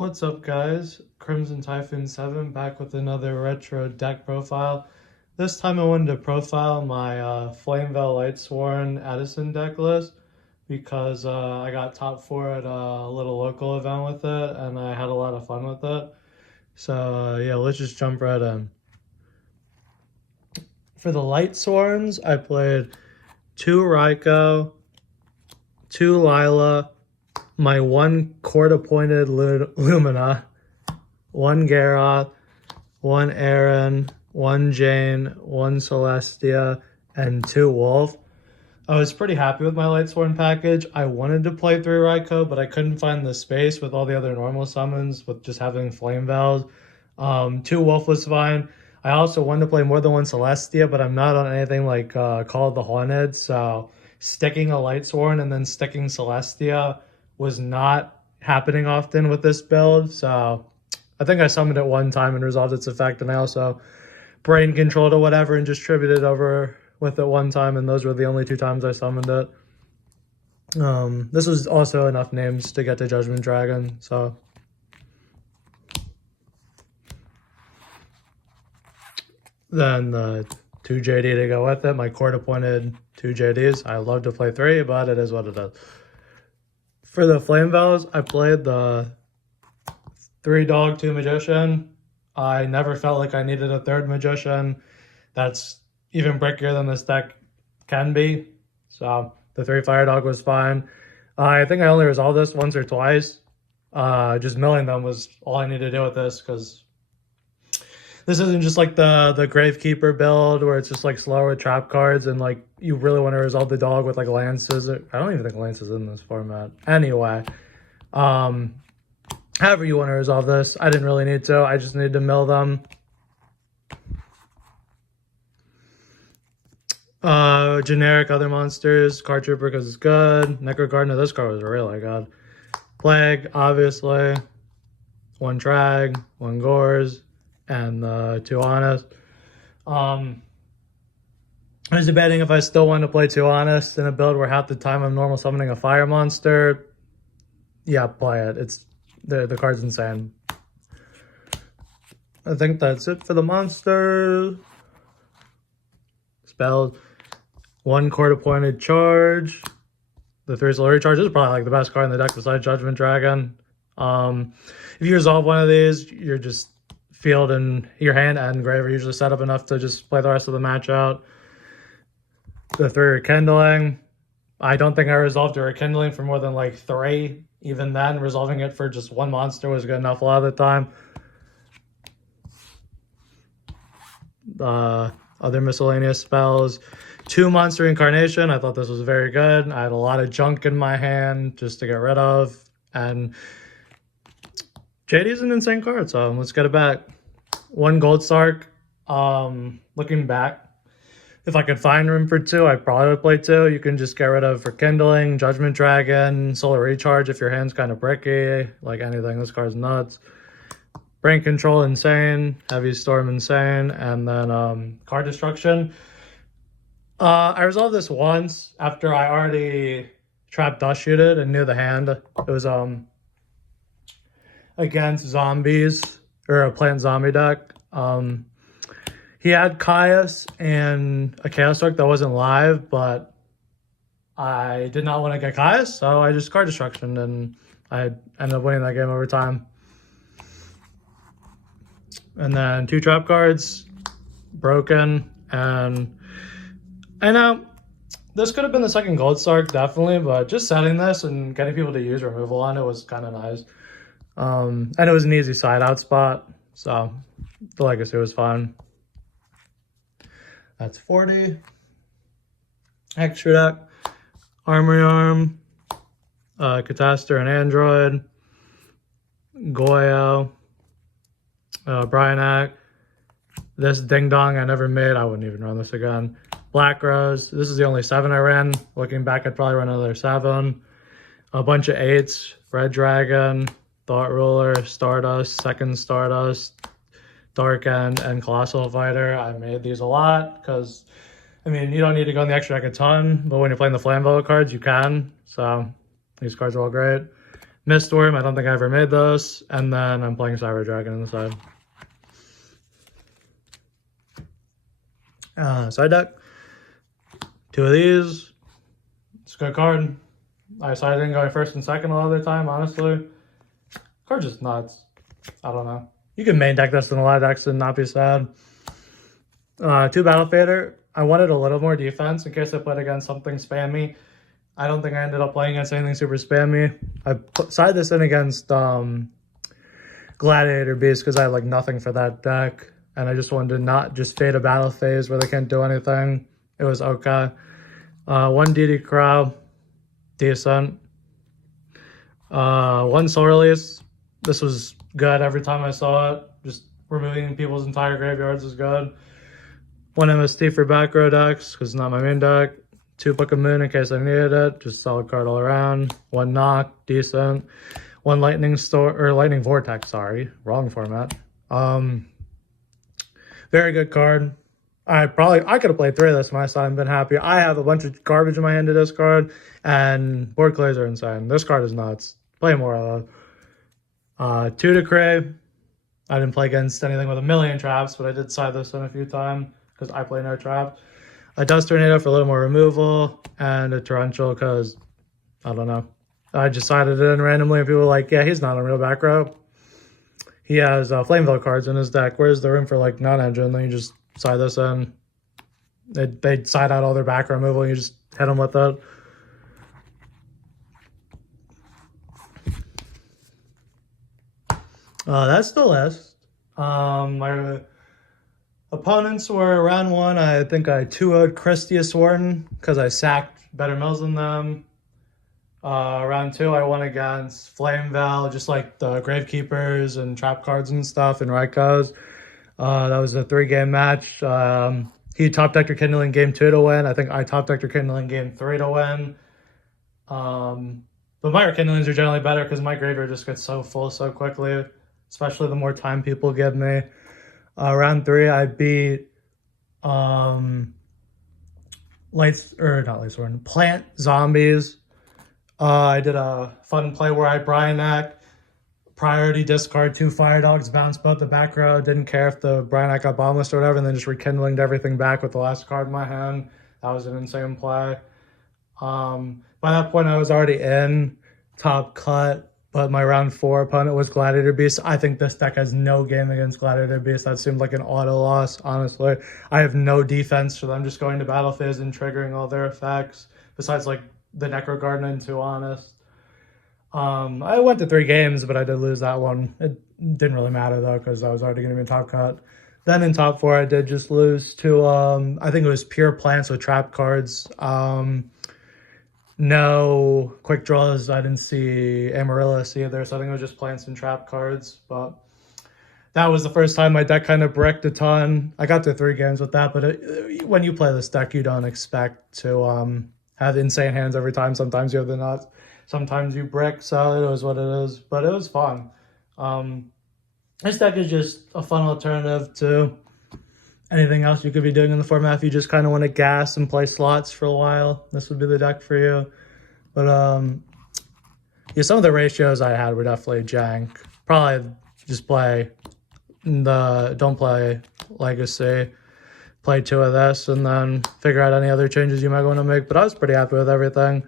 What's up, guys? Crimson Typhoon 7 back with another retro deck profile. This time I wanted to profile my Flamvell Lightsworn Edison deck list because I got top 4 at a little local event with it and I had a lot of fun with it. So yeah, let's just jump right in. For the Lightsworns, I played 2 Raikou, 2 Lila, my 1 court-appointed Lumina, 1 Garroth, 1 Aaron, 1 Jane, 1 Celestia, and 2 Wolf. I was pretty happy with my Lightsworn package. I wanted to play 3 Raikou, but I couldn't find the space with all the other normal summons with just having Flamvells. 2 Wolf was fine. I also wanted to play more than 1 Celestia, but I'm not on anything like Call of the Haunted, so sticking a Lightsworn and then sticking Celestia was not happening often with this build, so I think I summoned it one time and resolved its effect, and I also brain controlled or whatever and just tributed over with it one time, and those were the only 2 times I summoned it. This was also enough names to get to Judgment Dragon, so then the 2 JD to go with it, my court-appointed 2 JDs. I love to play 3, but it is what it is. For the Flamvells, I played the 3 Dog, 2 Magician. I never felt like I needed a 3rd Magician. That's even brickier than this deck can be. So the 3 Fire Dog was fine. I think I only resolved this once or twice. Just milling them was all I needed to do with this, because this isn't just like the Gravekeeper build where it's just like slower with trap cards and like you really want to resolve the dog with like lances. I don't even think lance is in this format. Anyway, however you want to resolve this, I didn't really need to. I just needed to mill them. Generic other monsters, Card Trooper because it's good. Necro Gardener, this card was really good. Plague, obviously. 1 Trag, 1 Gores, and 2 Honest. I was debating if I still wanted to play 2 Honest in a build where half the time I'm normal summoning a fire monster. Yeah, play it. It's the card's insane. I think that's it for the monsters. Spells. 1 court-appointed charge. The 3 Solar Recharge is probably like the best card in the deck besides Judgment Dragon. If you resolve one of these, you're just field and your hand and grave are usually set up enough to just play the rest of the match out. The 3 Rekindling. I don't think I resolved a Rekindling for more than like 3. Even then, resolving it for just 1 monster was good enough a lot of the time. Other miscellaneous spells. 2 Monster Incarnation. I thought this was very good. I had a lot of junk in my hand just to get rid of. And JD is an insane card, so let's get it back. 1 Gold Sark. Looking back, if I could find room for 2, I probably would play 2. You can just get rid of Rekindling, Judgment Dragon, Solar Recharge if your hand's kind of bricky, like anything. This card's nuts. Brain Control, insane. Heavy Storm, insane. And then Card Destruction. I resolved this once after I already trapped Dust Shooted and knew the hand. It was against zombies, or a plant zombie deck. He had Caius and a Chaos Orc that wasn't live, but I did not want to get Caius, so I just Card Destruction, and I ended up winning that game over time. And then 2 trap cards, broken, and I know this could have been the 2nd Gold Sark, definitely, but just setting this and getting people to use removal on it was kind of nice. And it was an easy side out spot, so the Legacy was fine. That's 40. Extra deck. Armory Arm. Catastor and Android. Goyo. Bryanak. This Ding Dong I never made. I wouldn't even run this again. Black Rose. This is the only 7 I ran. Looking back, I'd probably run another 7. A bunch of 8s. Red Dragon. Thought Ruler. Stardust. Second Stardust. Dark End, and Colossal Fighter. I made these a lot because, I mean, you don't need to go in the extra deck a ton, but when you're playing the Flamvell cards, you can. So these cards are all great. Mistworm, I don't think I ever made those. And then I'm playing Cyber Dragon on the side. Side deck. 2 of these. It's a good card. I decided to go first and second a lot of the time, honestly. Card's just nuts. I don't know. You can main deck this in a lot of decks and not be sad. 2 Battle Fader. I wanted a little more defense in case I played against something spammy. I don't think I ended up playing against anything super spammy. I sided this in against Gladiator Beast because I had like nothing for that deck. And I just wanted to not just fade a battle phase where they can't do anything. It was okay. 1 DD Crow. Decent. 1 Soul Release. This was good every time I saw it. Just removing people's entire graveyards is good. 1 MST for back row decks, because it's not my main deck. 2 Book of Moon in case I needed it. Just solid card all around. 1 Knock, decent. 1 Lightning Vortex, sorry. Wrong format. Very good card. I could have played 3 of this my side and been happy. I have a bunch of garbage in my hand to discard, and board clears are insane. This card is nuts. Play more of that. 2 to Crave. I didn't play against anything with a million traps, but I did side this in a few times because I play no trap. A Dust Tornado for a little more removal, and a Torrential because, I don't know. I just sided it in randomly, and people were like, yeah, he's not on real back row. He has Flamvell cards in his deck. Where's the room for like non-engine? Then you just side this in. They side out all their back row removal, and you just hit them with it. That's the list. My opponents were round 1. I think I 2-0'd Christius Wharton because I sacked better mills than them. Round 2, I won against Flamvell, just like the Gravekeepers and trap cards and stuff, and Raikos. That was a 3-game match. He top decked Kindling game 2 to win. I think I top decked Kindling game 3 to win. But my Kindlings are generally better because my graveyard just gets so full so quickly, especially the more time people give me. Round 3, I beat Plant Zombies. I did a fun play where I Bryanak, priority discard 2 Fire Dogs, bounce both the back row, didn't care if the Bryanak got bombless or whatever, and then just rekindlinged everything back with the last card in my hand. That was an insane play. By that point, I was already in top cut, but my round 4 opponent was Gladiator Beast. I think this deck has no game against Gladiator Beast. That seemed like an auto loss, honestly. I have no defense for them just going to battle phase and triggering all their effects, besides like the Necro Garden, to be honest. I went to 3 games, but I did lose that one. It didn't really matter though, because I was already going to be in top cut. Then in top 4, I did just lose to, I think it was pure plants with trap cards. No quick draws. I didn't see Amaryllis either, so I think it was just plants and trap cards. But that was the first time my deck kind of bricked a ton. I got to 3 games with that, but when you play this deck, you don't expect to have insane hands every time. Sometimes you have the nuts, sometimes you brick, so it is what it is. But it was fun. This deck is just a fun alternative to anything else you could be doing in the format. If you just kind of want to gas and play slots for a while, this would be the deck for you. But yeah, some of the ratios I had were definitely jank. Probably just don't play Legacy, play 2 of this, and then figure out any other changes you might want to make. But I was pretty happy with everything.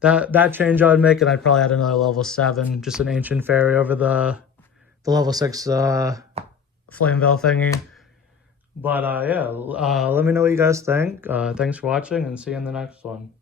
That change I would make, and I'd probably add another level 7, just an Ancient Fairy over the level 6 Flamvell thingy. But yeah, let me know what you guys think. Thanks for watching, and see you in the next one.